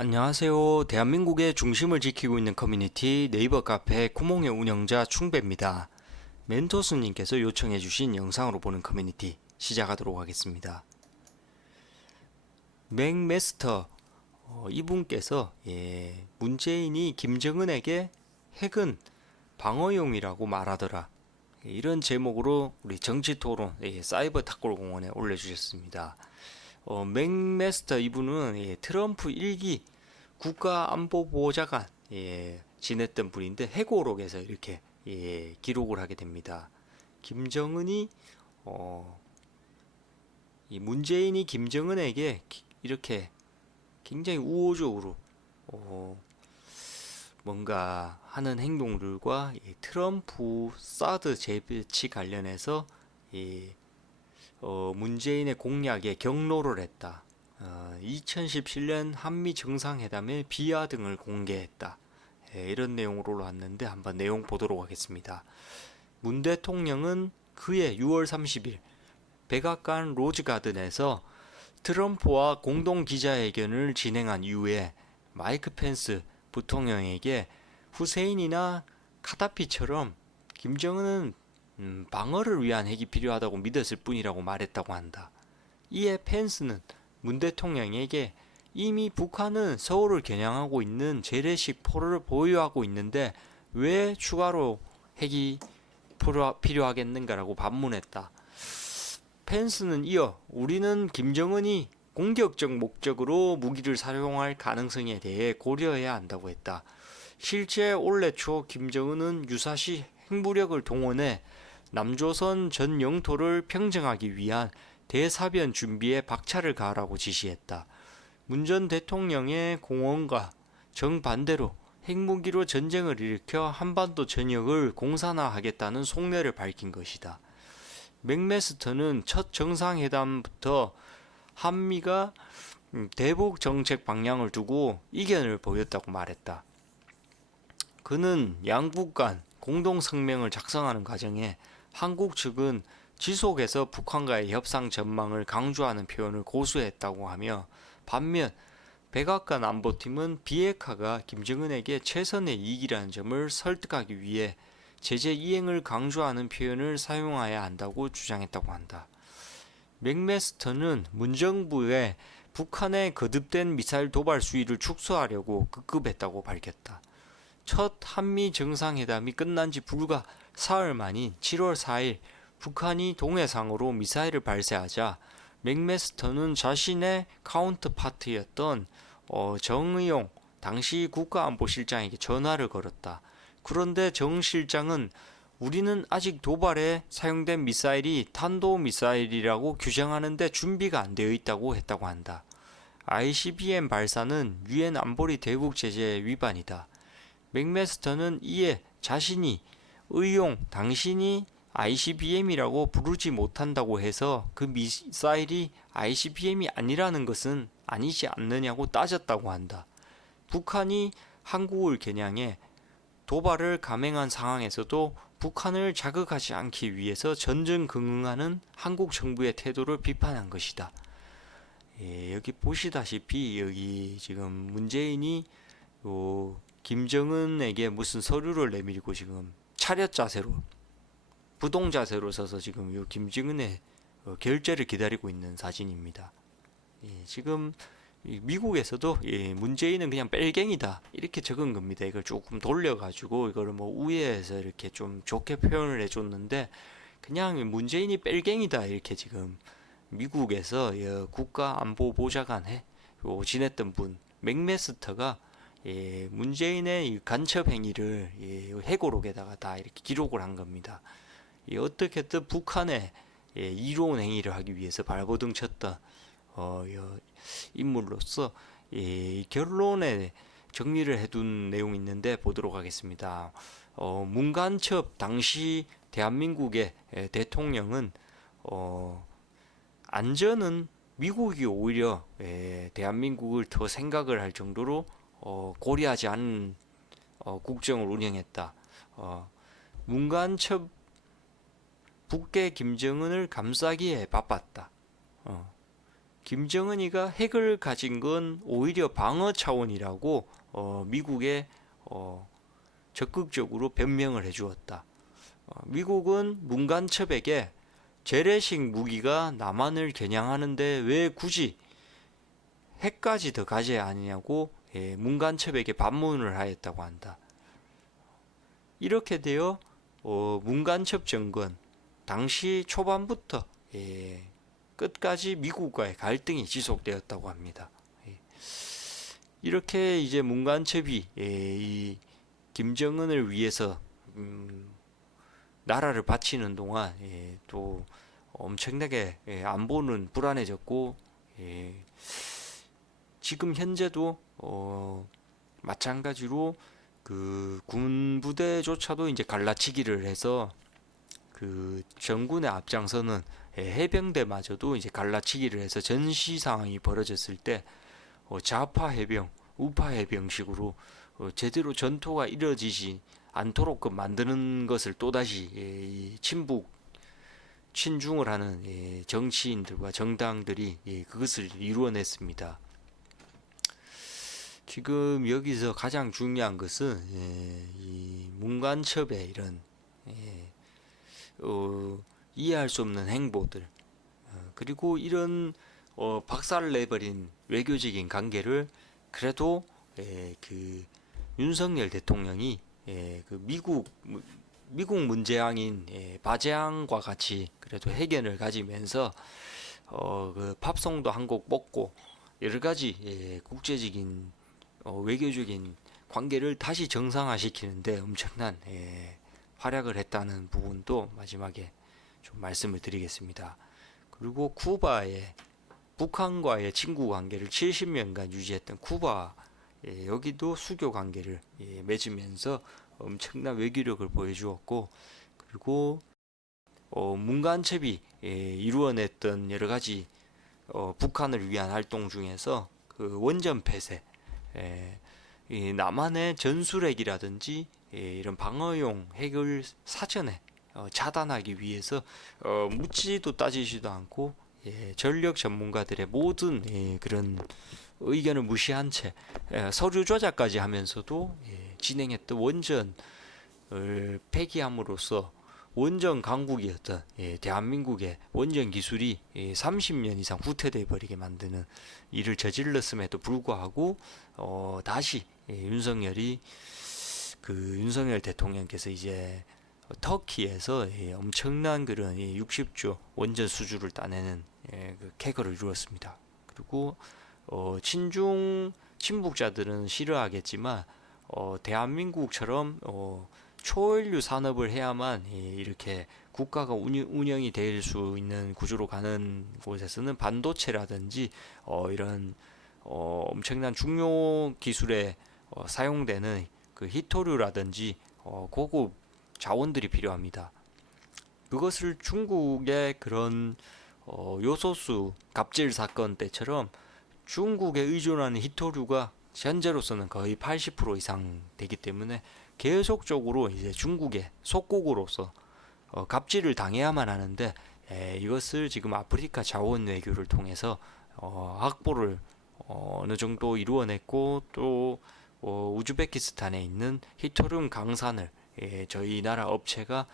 안녕하세요. 대한민국의 중심을 지키고 있는 커뮤니티 네이버 카페 구몽의 운영자 충배입니다. 멘토스님께서 요청해주신 영상으로 보는 커뮤니티 시작하도록 하겠습니다. 맥메스터 이분께서 문재인이 김정은에게 핵은 방어용이라고 말하더라. 이런 제목으로 우리 정치토론 사이버 탁골공원에 올려주셨습니다. 맥메스터 이분은 트럼프 1기 국가안보보좌관 지냈던 분인데 해고록에서 이렇게 기록을 하게 됩니다. 김정은이 이 문재인이 김정은에게 이렇게 굉장히 우호적으로 뭔가 하는 행동들과 트럼프 사드 재배치 관련해서 문재인의 공약에 경로를 했다. 2017년 한미 정상회담의 비하 등을 공개했다. 이런 내용으로 왔는데 한번 내용 보도록 하겠습니다. 문 대통령은 그해 6월 30일 백악관 로즈가든에서 트럼프와 공동 기자회견을 진행한 이후에 마이크 펜스 부통령에게 후세인이나 카다피처럼 김정은은 방어를 위한 핵이 필요하다고 믿었을 뿐이라고 말했다고 한다. 이에 펜스는 문 대통령에게 이미 북한은 서울을 겨냥하고 있는 재래식 포를 보유하고 있는데 왜 추가로 핵이 필요하겠는가라고 반문했다. 펜스는 이어 우리는 김정은이 공격적 목적으로 무기를 사용할 가능성에 대해 고려해야 한다고 했다. 실제 올해 초 김정은은 유사시 핵무력을 동원해 남조선 전 영토를 평정하기 위한 대사변 준비에 박차를 가하라고 지시했다. 문 전 대통령의 공언과 정반대로 핵무기로 전쟁을 일으켜 한반도 전역을 공산화하겠다는 속내를 밝힌 것이다. 맥메스터는 첫 정상회담부터 한미가 대북 정책 방향을 두고 이견을 보였다고 말했다. 그는 양국 간 공동 성명을 작성하는 과정에 한국 측은 지속해서 북한과의 협상 전망을 강조하는 표현을 고수했다고 하며 반면 백악관 안보팀은 비핵화가 김정은에게 최선의 이익이라는 점을 설득하기 위해 제재 이행을 강조하는 표현을 사용해야 한다고 주장했다고 한다. 맥메스터는 문정부에 북한의 거듭된 미사일 도발 수위를 축소하려고 급급했다고 밝혔다. 첫 한미 정상회담이 끝난 지 불과 사흘 만인 7월 4일 북한이 동해상으로 미사일을 발사하자 맥메스터는 자신의 카운터파트였던 정의용 당시 국가안보실장에게 전화를 걸었다. 그런데 정 실장은 우리는 아직 도발에 사용된 미사일이 탄도미사일이라고 규정하는데 준비가 안 되어 있다고 했다고 한다. ICBM 발사는 유엔 안보리 대북 제재 위반이다. 맥메스터는 이에 자신이 의용 당신이 ICBM이라고 부르지 못한다고 해서 그 미사일이 ICBM이 아니라는 것은 아니지 않느냐고 따졌다고 한다. 북한이 한국을 겨냥해 도발을 감행한 상황에서도 북한을 자극하지 않기 위해서 전전긍긍하는 한국 정부의 태도를 비판한 것이다. 여기 보시다시피 여기 지금 문재인이 김정은에게 무슨 서류를 내밀고 지금 차렷 자세로 부동 자세로 서서 지금 요 김정은의 결재를 기다리고 있는 사진입니다. 지금 미국에서도 문재인은 그냥 뺄갱이다 이렇게 적은 겁니다. 이걸 조금 돌려가지고 이거를 뭐 우회해서 이렇게 좀 좋게 표현을 해줬는데 그냥 문재인이 뺄갱이다 이렇게 지금 미국에서 국가안보보좌관 지냈던 분 맥메스터가 문재인의 간첩 행위를 회고록에다가 다 이렇게 기록을 한 겁니다. 어떻게든 북한의 이로운 행위를 하기 위해서 발버둥 쳤던 인물로서 결론에 정리를 해둔 내용이 있는데 보도록 하겠습니다. 문간첩 당시 대한민국의 대통령은 안전은 미국이 오히려 대한민국을 더 생각을 할 정도로 고려하지 않은 국정을 운영했다. 문간첩 북계 김정은을 감싸기에 바빴다. 김정은이가 핵을 가진 건 오히려 방어 차원이라고 미국에 적극적으로 변명을 해주었다. 미국은 문간첩에게 재래식 무기가 남한을 겨냥하는데 왜 굳이 핵까지 더 가져야 하느냐고 문간첩에게 반문을 하였다고 한다. 이렇게 되어 문간첩 정권 당시 초반부터 끝까지 미국과의 갈등이 지속되었다고 합니다. 이렇게 이제 문간첩이 이 김정은을 위해서 나라를 바치는 동안 또 엄청나게 안보는 불안해졌고 지금 현재도 마찬가지로 그 군부대조차도 이제 갈라치기를 해서 그 정군의 앞장서는 해병대마저도 이제 갈라치기를 해서 전시 상황이 벌어졌을 때 좌파 해병, 우파 해병식으로 제대로 전투가 이루어지지 않도록 만드는 것을 또다시 친북 친중을 하는 정치인들과 정당들이 그것을 이루어냈습니다. 지금 여기서 가장 중요한 것은 이 문간첩의 이런 이해할 수 없는 행보들 그리고 이런 박살내버린 외교적인 관계를 그래도 그 윤석열 대통령이 그 미국 문재앙인 바재앙과 같이 그래도 해견을 가지면서 그 팝송도 한 곡 뽑고 여러 가지 국제적인 외교적인 관계를 다시 정상화시키는데 엄청난 활약을 했다는 부분도 마지막에 좀 말씀을 드리겠습니다. 그리고 쿠바의 북한과의 친구 관계를 70년간 유지했던 쿠바 여기도 수교 관계를 맺으면서 엄청난 외교력을 보여주었고 그리고 문간첩이 이루어냈던 여러 가지 북한을 위한 활동 중에서 그 원전 폐쇄 이 남한의 전술핵이라든지 이런 방어용 핵을 사전에 차단하기 위해서 묻지도 따지지도 않고 전력 전문가들의 모든 그런 의견을 무시한 채 서류 조작까지 하면서도 진행했던 원전을 폐기함으로써 원전 강국이었던 대한민국의 원전 기술이 30년 이상 후퇴돼 버리게 만드는 일을 저질렀음에도 불구하고 다시 윤석열이 그 윤석열 대통령께서 이제 터키에서 엄청난 그런 60조 원전 수주를 따내는 그 쾌거를 이루었습니다. 그리고 친중 친북자들은 싫어하겠지만 대한민국처럼 초연료 산업을 해야만 이렇게 국가가 운영이 될 수 있는 구조로 가는 곳에서는 반도체라든지 이런 엄청난 중요 기술에 사용되는 그 히토류라든지 고급 자원들이 필요합니다. 그것을 중국의 그런 요소수 갑질 사건 때처럼 중국에 의존하는 히토류가 현재로서는 거의 80% 이상 되기 때문에 계속적으로 이제 중국의 속국으로서 갑질을 당해야만 하는데 이것을 지금 아프리카 자원 외교를 통해서 확보를 어느 정도 이루어냈고 또 우즈베키스탄에 있는 히토륨 강산을 저희 나라 업체가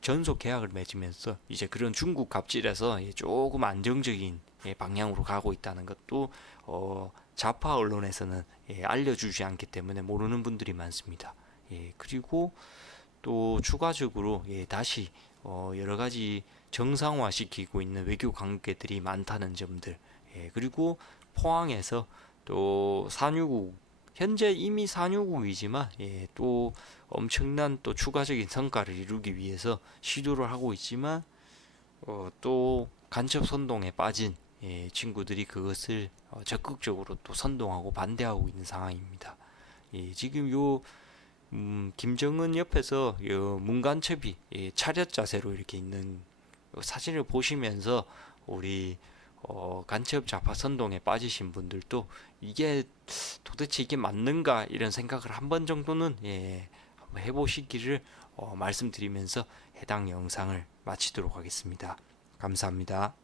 전속 계약을 맺으면서 이제 그런 중국 갑질에서 조금 안정적인 방향으로 가고 있다는 것도 좌파 언론에서는 알려주지 않기 때문에 모르는 분들이 많습니다. 그리고 또 추가적으로 다시 여러 가지 정상화시키고 있는 외교 관계들이 많다는 점들 그리고 포항에서 또 산유국 현재 이미 산유국이지만 또 엄청난 또 추가적인 성과를 이루기 위해서 시도를 하고 있지만 또 간첩 선동에 빠진 친구들이 그것을 적극적으로 또 선동하고 반대하고 있는 상황입니다. 지금 요 김정은 옆에서 요 문간첩이 차렷 자세로 이렇게 있는 사진을 보시면서 우리 간첩 좌파 선동에 빠지신 분들도 이게 도대체 이게 맞는가 이런 생각을 한 번 정도는 한번 해보시기를 말씀드리면서 해당 영상을 마치도록 하겠습니다. 감사합니다.